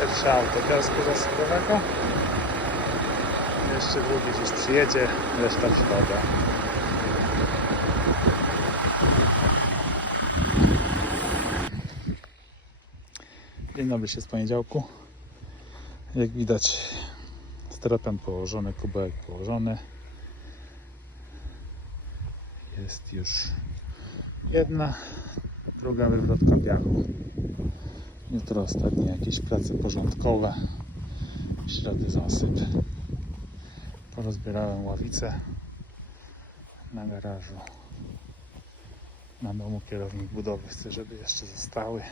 Pierwsze auto piasku. Jeszcze drugi gdzieś przyjedzie, reszta środę. Dzień dobry się z poniedziałku. Jak widać stropen położony, kubełek położony. Jest już jedna, druga wywrotka piachu. Jutro ostatnie jakieś prace porządkowe. W środę zasyp. Porozbierałem ławice na garażu. Na domu kierownik budowy chce, żeby jeszcze zostały.